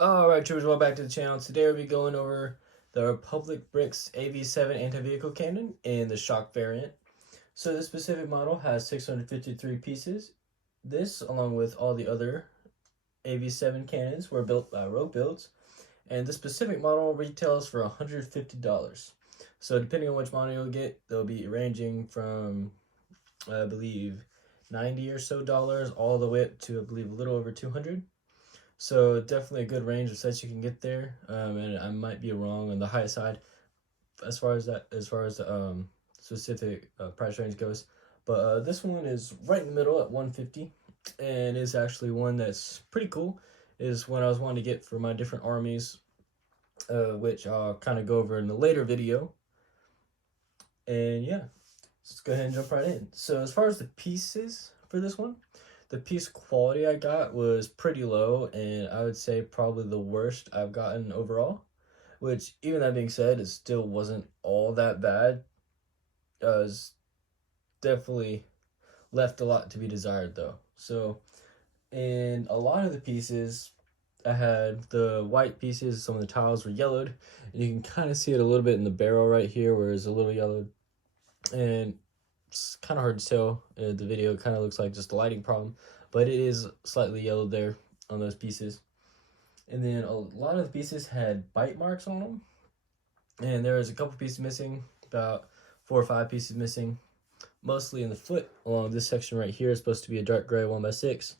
Alright, troopers, welcome back to the channel. Today we'll be going over the Republic Bricks AV-7 anti-vehicle cannon in the shock variant. So this specific model has 653 pieces. This, along with all the other AV-7 cannons, were built by Rogue Builds, and this specific model retails for $150. So depending on which model you'll get, they'll be ranging from, I believe, $90 or so all the way up to, I believe, a little over 200. So definitely a good range of sets you can get there, and I might be wrong on the high side as far as the specific price range goes. But this one is right in the middle at 150, and is actually one that's pretty cool. Is one I was wanting to get for my different armies, which I'll kind of go over in the later video. And yeah, let's go ahead and jump right in. So as far as the pieces for this one, the piece quality I got was pretty low, and I would say probably the worst I've gotten overall. Which, even that being said, it still wasn't all that bad. It's definitely left a lot to be desired, though. So, in a lot of the pieces, I had the white pieces, some of the tiles were yellowed, and you can kind of see it a little bit in the barrel right here, where it's a little yellowed. And it's kind of hard to tell. The video kind of looks like just a lighting problem, but it is slightly yellowed there on those pieces. And then a lot of the pieces had bite marks on them, and there was a couple pieces missing, about 4 or 5 pieces missing, mostly in the foot. Along this section right here is supposed to be a dark gray 1x6,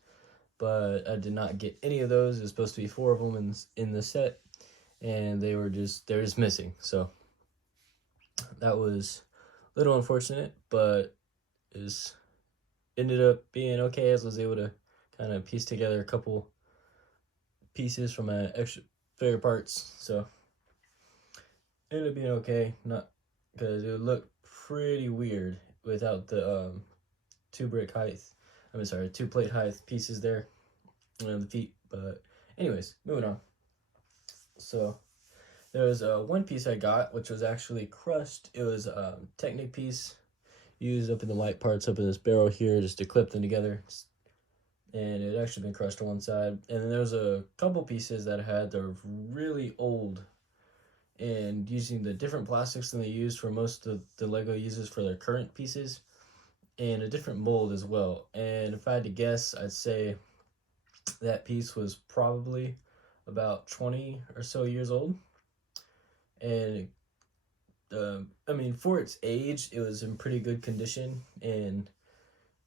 but I did not get any of those. It was supposed to be 4 of them in the set, and they're just missing. So that was a little unfortunate, but it ended up being okay, as I was able to kind of piece together a couple pieces from my extra favorite parts. So it ended up being okay, not because it would look pretty weird without the 2 plate height pieces there on the feet. But anyways, moving on. So there was one piece I got, which was actually crushed. It was a Technic piece used up in the light parts up in this barrel here just to clip them together, and it had actually been crushed on one side. And then there was a couple pieces that had that were really old, and using the different plastics than they used for most of the Lego uses for their current pieces, and a different mold as well. And if I had to guess, I'd say that piece was probably about 20 or so years old. And I mean, for its age, it was in pretty good condition, and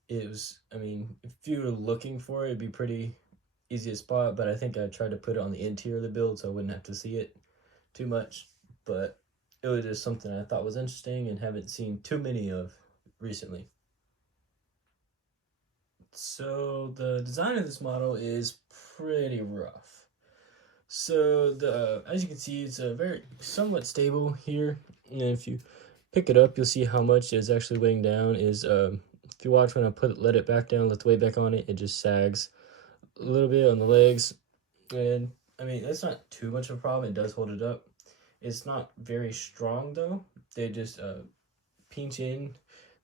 it was, I mean, if you were looking for it, it'd be pretty easy to spot. But I think I tried to put it on the interior of the build so I wouldn't have to see it too much. But it was just something I thought was interesting and haven't seen too many of recently. So the design of this model is pretty rough. So as you can see, it's a very somewhat stable here, and if you pick it up, you'll see how much is actually weighing down. Is if you watch when I let it back down, let the weight back on it, it just sags a little bit on the legs. And I mean, that's not too much of a problem. It does hold it up. It's not very strong though. They just pinch in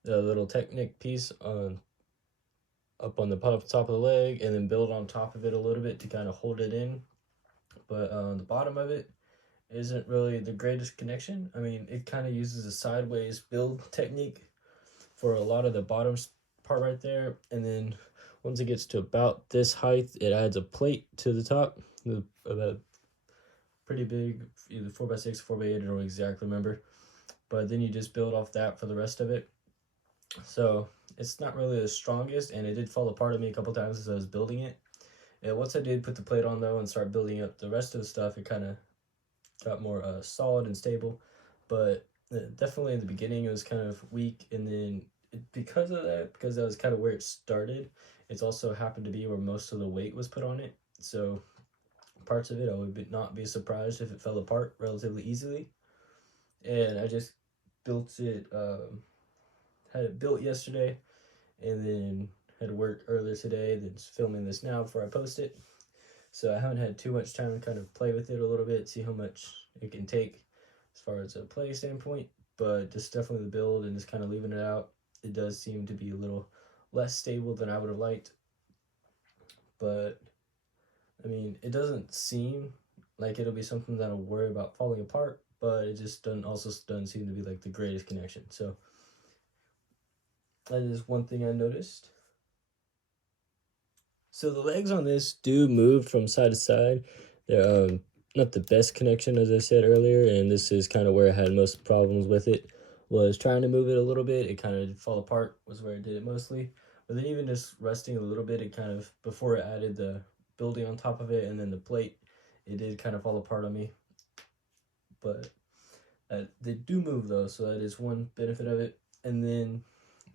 the little Technic piece up on the top of the leg, and then build on top of it a little bit to kind of hold it in. But the bottom of it isn't really the greatest connection. I mean, it kind of uses a sideways build technique for a lot of the bottom part right there, and then once it gets to about this height, it adds a plate to the top, about pretty big, either 4x6, 4x8, I don't exactly remember. But then you just build off that for the rest of it. So it's not really the strongest, and it did fall apart on me a couple times as I was building it. And once I did put the plate on though and start building up the rest of the stuff, it kind of got more solid and stable. But definitely in the beginning it was kind of weak, and then because that was kind of where it started, it's also happened to be where most of the weight was put on it. So parts of it, I would not be surprised if it fell apart relatively easily. And I just built it, had it built yesterday, and then had to work earlier today, then just filming this now before I post it. So I haven't had too much time to kind of play with it a little bit, see how much it can take as far as a play standpoint. But just definitely the build and just kind of leaving it out, it does seem to be a little less stable than I would have liked. But I mean, it doesn't seem like it'll be something that'll worry about falling apart, but it just doesn't seem to be like the greatest connection. So that is one thing I noticed. So the legs on this do move from side to side. They're not the best connection, as I said earlier, and this is kind of where I had most problems with it. Was trying to move it a little bit, it kind of fall apart was where I did it mostly. But then even just resting a little bit, it kind of, before it added the building on top of it and then the plate, it did kind of fall apart on me. But they do move though, so that is one benefit of it. And then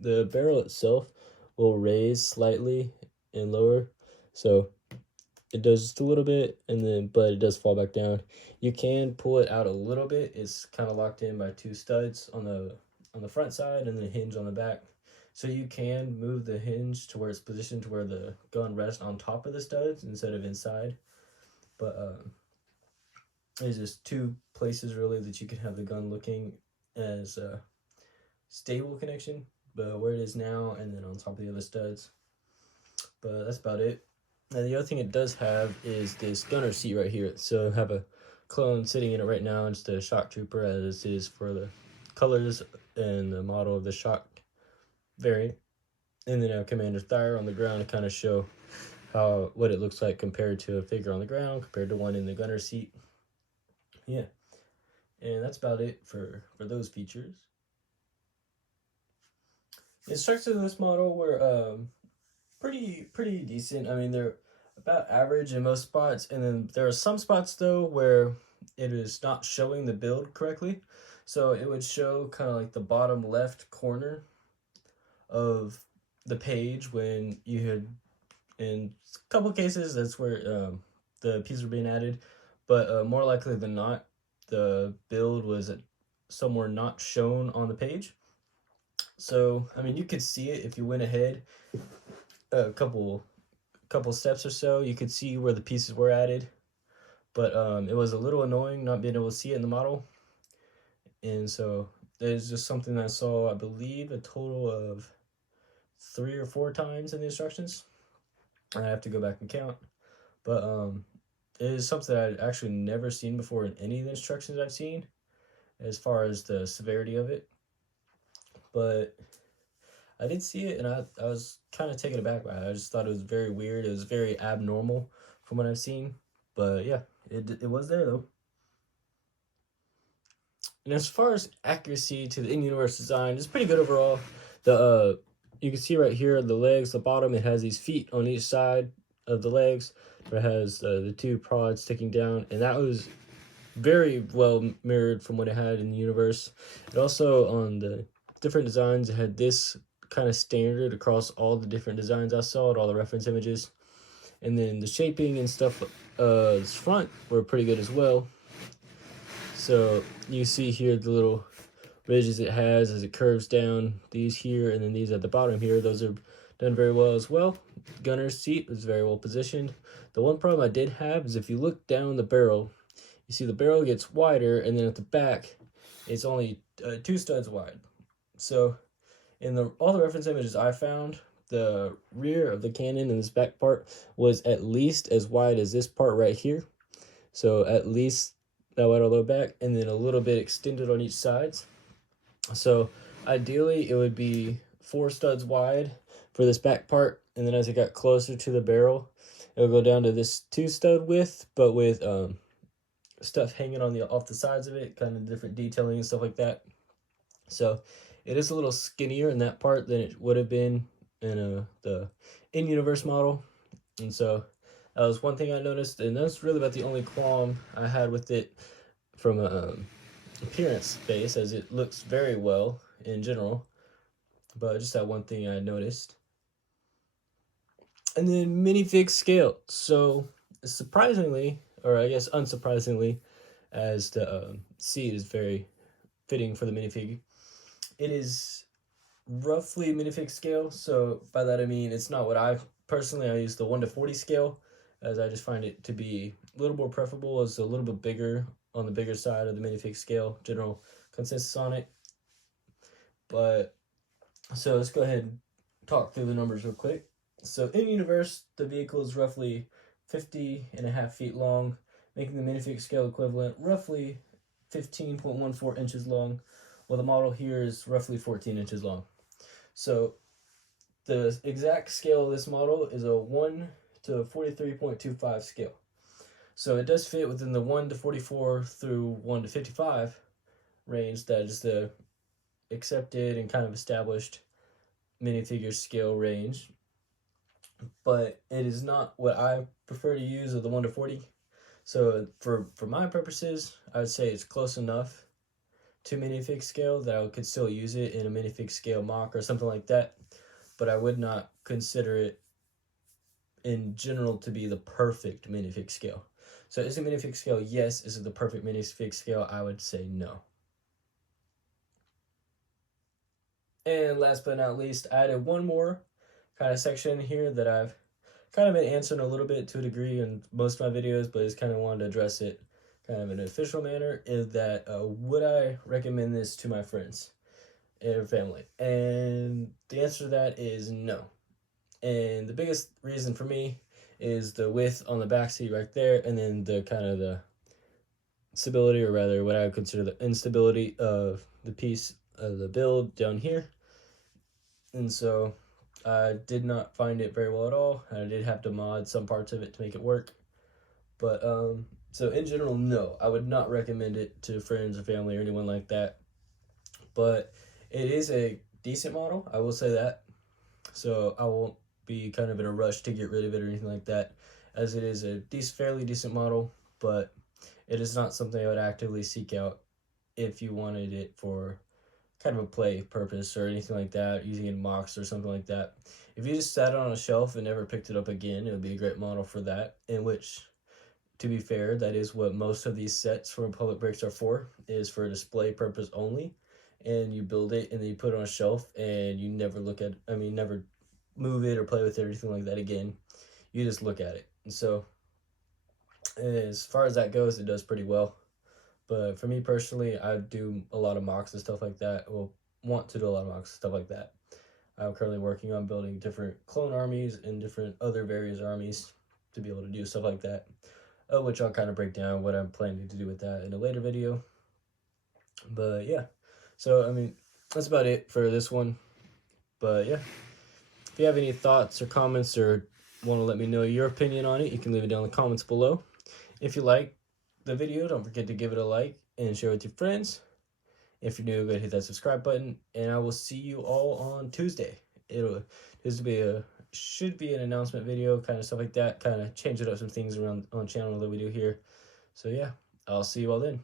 the barrel itself will raise slightly and lower, so it does just a little bit, and then but it does fall back down. You can pull it out a little bit. It's kind of locked in by two studs on the front side and the hinge on the back, so you can move the hinge to where it's positioned to where the gun rests on top of the studs instead of inside. But there's just two places really that you can have the gun looking as a stable connection, but where it is now and then on top of the other studs. But that's about it. And the other thing it does have is this gunner seat right here. So I have a clone sitting in it right now. It's the shock trooper, as it is for the colors and the model of the shock variant. And then a commander's tire on the ground to kind of show what it looks like compared to a figure on the ground compared to one in the gunner seat. Yeah, and that's about it for those features. The instructions of this model were pretty decent. I mean, they're about average in most spots, and then there are some spots though where it is not showing the build correctly. So it would show kind of like the bottom left corner of the page when you had, in a couple of cases, that's where the pieces were being added, but more likely than not, the build was somewhere not shown on the page. So I mean, you could see it if you went ahead a couple steps or so. You could see where the pieces were added, but it was a little annoying not being able to see it in the model. And so there's just something I saw, I believe, a total of 3 or 4 times in the instructions. I have to go back and count, but it is something I'd actually never seen before in any of the instructions I've seen, as far as the severity of it. But I did see it, and I was kind of taken aback by it. I just thought it was very weird. It was very abnormal from what I've seen. But yeah, it was there though. And as far as accuracy to the in-universe design, it's pretty good overall. The you can see right here the legs, the bottom, it has these feet on each side of the legs. It has the two prods sticking down, and that was very well mirrored from what it had in the universe. It also, on the different designs, it had this kind of standard across all the different designs I saw at all the reference images. And then the shaping and stuff this front were pretty good as well. So you see here the little ridges it has as it curves down, these here and then these at the bottom here. Those are done very well as well. Gunner's seat was very well positioned. The one problem I did have is if you look down the barrel, you see the barrel gets wider, and then at the back it's only 2 studs wide. So in all the reference images I found, the rear of the cannon and this back part was at least as wide as this part right here. So at least that wide all the way back, and then a little bit extended on each side. So ideally it would be 4 studs wide for this back part, and then as it got closer to the barrel, it'll go down to this 2 stud width, but with stuff hanging on off the sides of it, kind of different detailing and stuff like that. So it is a little skinnier in that part than it would have been in the in-universe model. And so that was one thing I noticed, and that's really about the only qualm I had with it from a appearance base, as it looks very well in general, but just that one thing I noticed. And then Minifig Scale. So surprisingly, or I guess unsurprisingly, as the seat is very fitting for the minifig, it is roughly minifig scale. So by that I mean it's not what I use the 1:40 scale, as I just find it to be a little more preferable, as a little bit bigger on the bigger side of the minifig scale, general consensus on it. But so let's go ahead and talk through the numbers real quick. So in universe, the vehicle is roughly 50.5 feet long, making the minifig scale equivalent roughly 15.14 inches long, while the model here is roughly 14 inches long. So the exact scale of this model is a 1 to 43.25 scale. So it does fit within the 1 to 44 through 1 to 55 range. That is the accepted and kind of established minifigure scale range. But it is not what I prefer to use of the 1 to 40. So for my purposes, I would say it's close enough to minifig scale that I could still use it in a minifig scale mock or something like that. But I would not consider it in general to be the perfect minifig scale. So is it minifig scale? Yes. Is it the perfect minifig scale? I would say no. And last but not least, I added one more kind of section here that I've kind of been answering a little bit to a degree in most of my videos, but just kind of wanted to address it kind of in an official manner, is that would I recommend this to my friends and family? And the answer to that is no. And the biggest reason for me is the width on the back seat right there, and then the kind of the stability, or rather what I would consider the instability of the piece of the build down here. And so I did not find it very well at all. I did have to mod some parts of it to make it work. But so in general, no, I would not recommend it to friends or family or anyone like that. But it is a decent model, I will say that. So I won't be kind of in a rush to get rid of it or anything like that, as it is a fairly decent model, but it is not something I would actively seek out if you wanted it for kind of a play purpose or anything like that, using it in mocks or something like that. If you just sat it on a shelf and never picked it up again, it would be a great model for that, in which, to be fair, that is what most of these sets from Public Bricks are for, is for display purpose only. And you build it and then you put it on a shelf and you never never move it or play with it or anything like that again. You just look at it. And so as far as that goes, it does pretty well. But for me personally, I do a lot of mocks and stuff like that. Well, want to do a lot of mocks and stuff like that. I'm currently working on building different clone armies and different other various armies to be able to do stuff like that, which I'll kind of break down what I'm planning to do with that in a later video. But yeah, so I mean, that's about it for this one. But yeah, if you have any thoughts or comments or want to let me know your opinion on it, you can leave it down in the comments below. If you like the video, don't forget to give it a like and share with your friends. If you're new, go ahead and hit that subscribe button, and I will see you all on Tuesday. Should be an announcement video, kind of stuff like that, kind of changing up some things around on channel that we do here. So yeah, I'll see you all then.